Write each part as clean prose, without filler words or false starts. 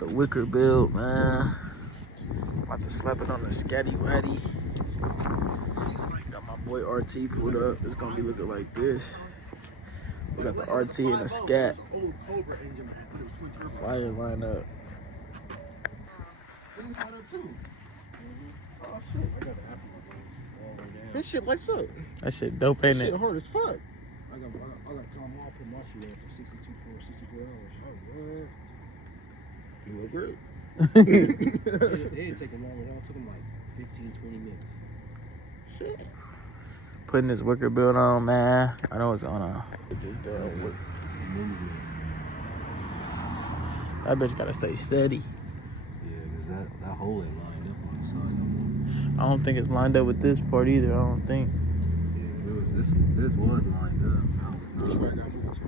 the Wickerbill, man. About to slap it on the Scatty Ratty. Got my boy RT pulled up. It's gonna be looking like this. We got the RT and the Scat. Fire line up. This shit lights up. That shit dope, ain't it? Shit hard as fuck. I got time off, put my shit on for 64 hours. Oh, man. You look great. They didn't take them long at all. It took them like 15, 20 minutes. Shit. Putting this Wickerbill on, man. I know what's going on. Get this done with. That bitch gotta stay steady. Yeah, because that hole ain't lined up on the side no more. I don't think it's lined up with this part either. I don't think. Yeah, it was this was lined up. Which way I gotta move to?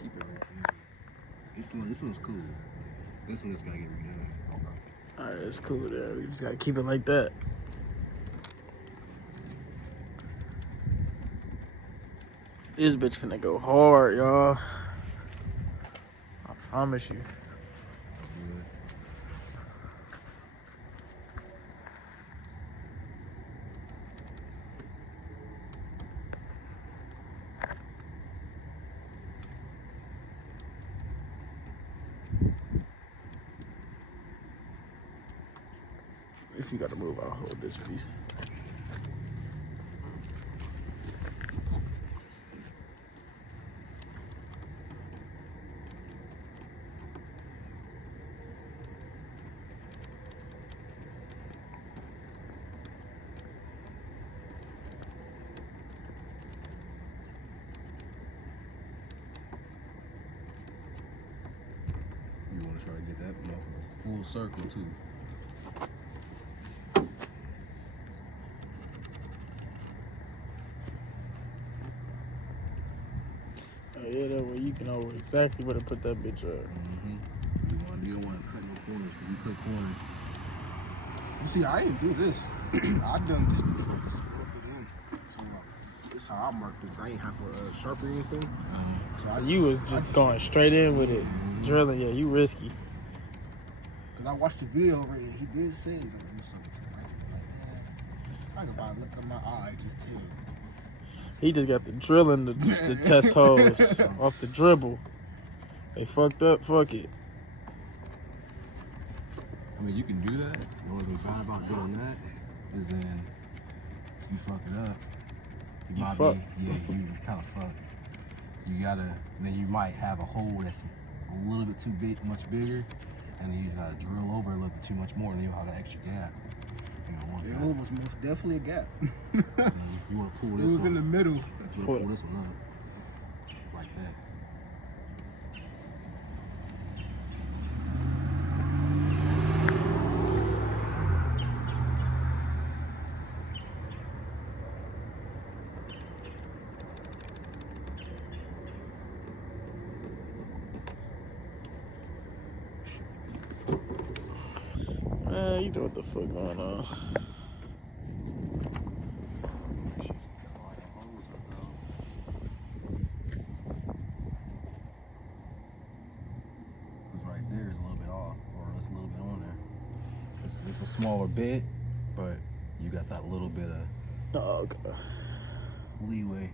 Keep it right. This one's cool. This one just gotta get redone. Alright, it's cool there. We just gotta keep it like that. This bitch finna go hard, y'all. I promise you. If you gotta move, I'll hold this piece. You want to try to get that motherfucker full circle too. Oh yeah, that way you can know exactly where to put that bitch up. You don't want to cut no corners. You cut corners. You see, I didn't do this. I done just put this a little bit in. So this how I marked this. I ain't have to sharpen anything. So you was just going straight in with it, drilling. Yeah, you risky. Cause I watched the video already. And he did say he gonna do something. I can about look at my eye, just tell you. He just got the drilling the test holes off the dribble. They fucked up. Fuck it. I mean, you can do that. The only thing bad about doing that is then you fuck it up. You might fuck. You kind of fuck. You gotta, then you might have a hole that's a little bit too big, much bigger, and then you gotta drill over a little bit too much more, and then you'll have an extra gap. You don't want The that. hole was most definitely a gap. You want to pull this It was one. in the middle. You want to pull this one up. Like that. Man, you know what the fuck going on. Right there is a little bit off, or it's a little bit on there. It's a smaller bit, but you got that little bit of Oh, God. leeway.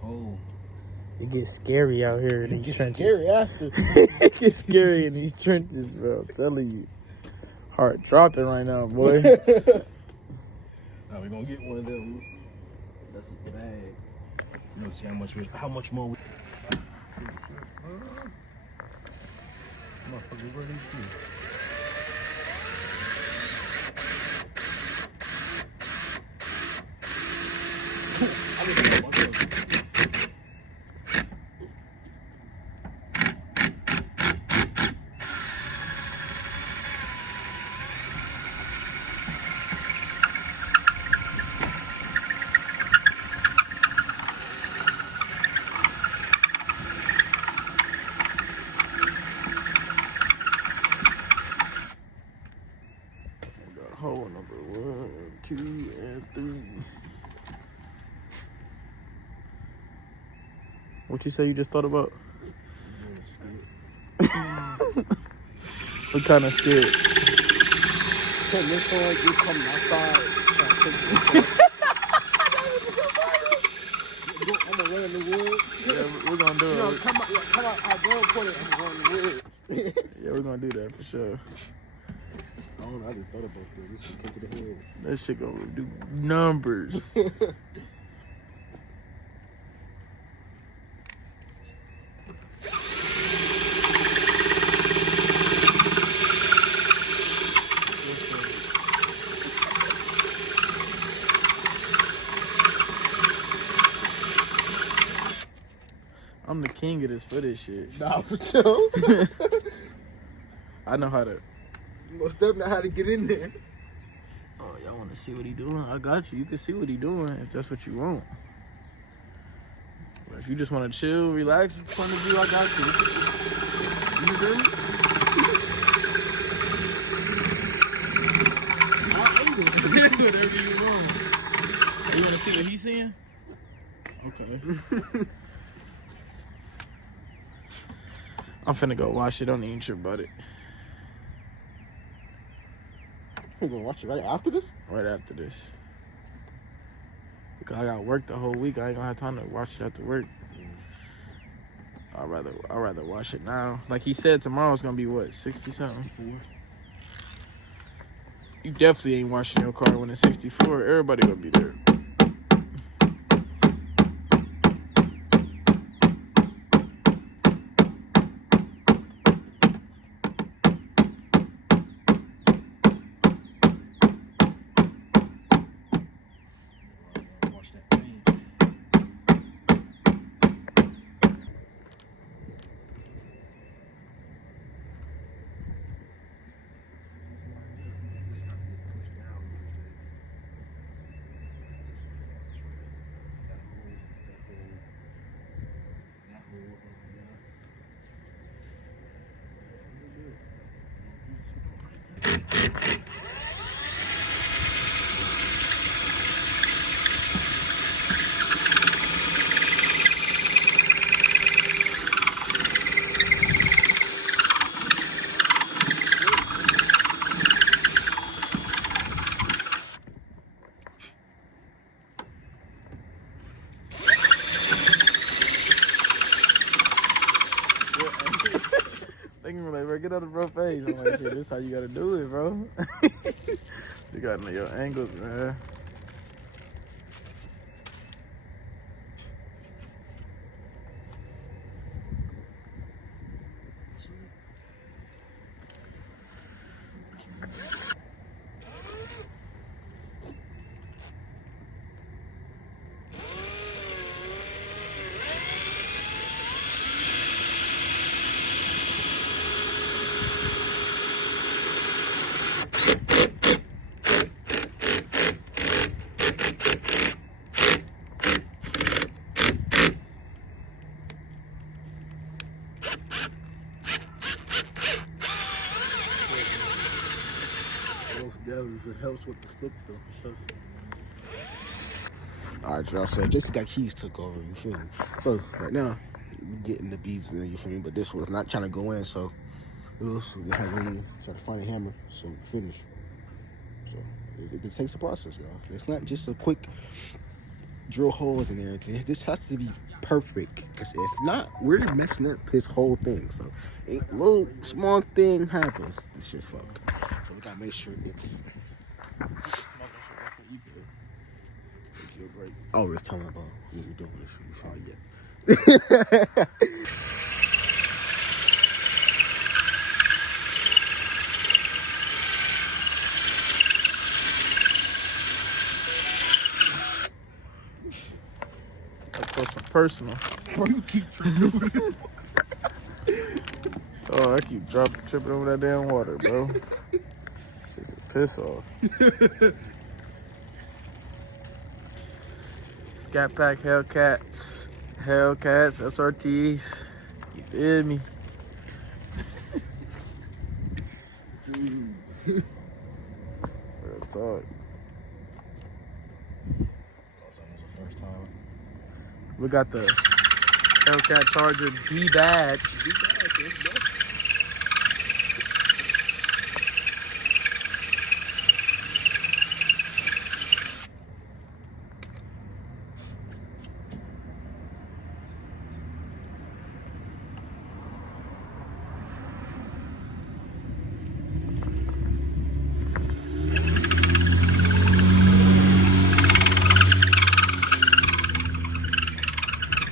Hole. It gets scary out here in these trenches. Scary after. It gets scary in these trenches, bro. I'm telling you. Heart dropping right now, boy. Now we're gonna get one of them. That's a bag. You know, see how much more we. Motherfucker, where these two? Hole number 1, 2, and 3. What you say you just thought about? What kind of skit? Put this on, you come outside. I'm gonna run in the woods. Yeah, we're gonna do it. No, come out, I will put it. I'm gonna run in the woods. Yeah, we're gonna do that for sure. I don't know, I just thought about this. This shit came to the head. That shit gonna do numbers. I'm the king of this for this shit. Nah, for sure. I know how to. Most definitely know how to get in there. Oh, y'all want to see what he doing? I got you. You can see what he doing if that's what you want. But if you just want to chill, relax, point of view, I got you. You feel me? Whatever you want. You want to see what he's seeing? Okay. I'm finna go watch it. Don't even trip about it. You gonna watch it right after this? Right after this. Because I got work the whole week. I ain't gonna have time to watch it after work. I'd rather watch it now. Like he said, tomorrow's gonna be what, 60 something? 64. You definitely ain't washing your car when it's 64. Everybody gonna be there. Watch that thing. Thinking like, bro, get out of bro face. I'm like, shit, this how you gotta do it, bro. You gotta know your angles, man. Most definitely it helps with the stick though, for sure. Alright, y'all, so just got keys took over, you feel me? So right now, we're getting the beads in, you feel me? But this was not trying to go in, so we had to try to find a hammer, so finish. So it takes a process, y'all. It's not just a quick drill holes and everything. This has to be perfect, because if not, we're messing up his whole thing. So a little small thing happens, it's just fucked. So we gotta make sure it's. Oh, we're talking about what we're doing this. Oh yeah. personal. Bro, you keep tripping over this. Oh, I keep tripping over that damn water, bro. It's a piss off. Scat Pack Hellcats. Hellcats, SRTs. You feel me? Real talk. We got the Hellcat Charger D badge.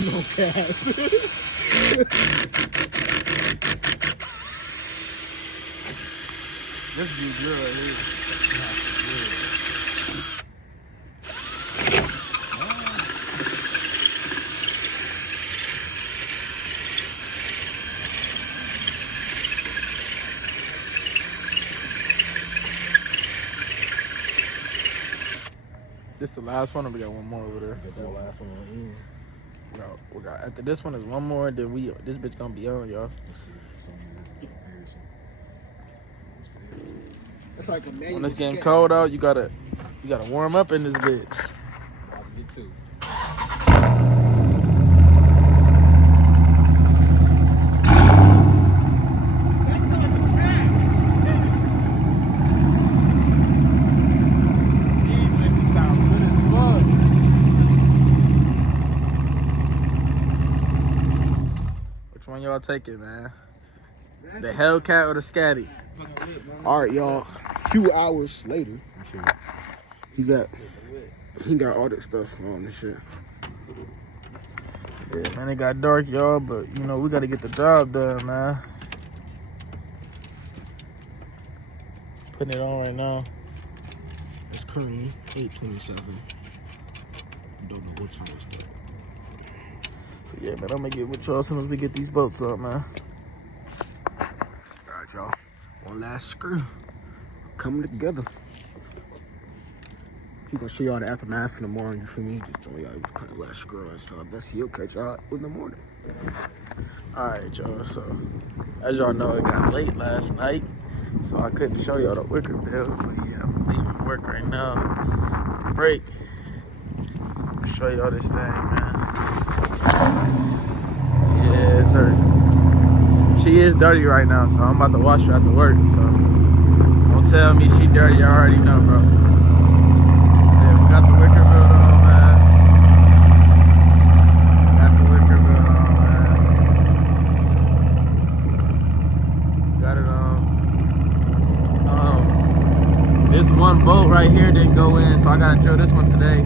No cap. This dude drill right here. This the last one, or we got one more over there? Get that last one on in. We got after this one is one more, then this bitch gonna be on, y'all. It's like a manual. When it's getting Scat. cold out, you gotta warm up in this bitch. Me too. These bitches sound good as fuck. Which one y'all taking, man? The Hellcat or the Scatty? All right, y'all. A few hours later, you feel me? He got all that stuff on and shit. Yeah, man, it got dark, y'all, but you know we gotta get the job done, man. Putting it on right now. It's currently 8:27. Don't know what time it's done. So yeah, man, I'm gonna get with y'all as soon as we get these boats up, man. All right, y'all. One last screw coming together. He gonna show y'all the aftermath in the morning. You feel me? Just showing y'all kind of last screw and stuff. That's he'll catch y'all in the morning. All right, y'all. So as y'all know, it got late last night, so I couldn't show y'all the Wickerbill. But yeah, I'm leaving work right now. Break. So I'm gonna show y'all this thing, man. Yes, sir. She is dirty right now, so I'm about to wash her after work. So don't tell me she dirty. I already know, bro. Yeah, we got the Wickerbill on, man. Got the Wickerbill on, man. Got it on. This one bolt right here didn't go in, so I gotta drill this one today.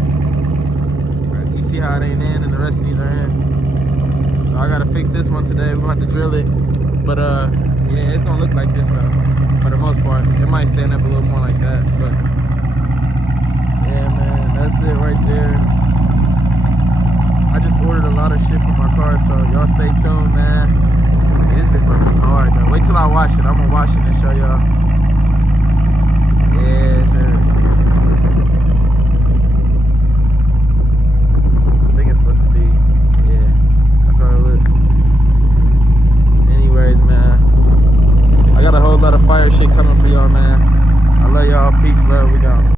You see how it ain't in, and the rest of these are in. So I gotta fix this one today. We're gonna have to drill it. But yeah, it's gonna look like this though, for the most part. It might stand up a little more like that, but yeah, man, that's it right there. I just ordered a lot of shit for my car, so y'all stay tuned, man. Yeah, this bitch looking hard though. Wait till I wash it. I'm gonna wash it and show y'all. Yeah, sir. I think it's supposed to be, yeah, that's how it looks. Anyways, man, I got a whole lot of fire shit coming for y'all, man. I love y'all. Peace, love. We gone.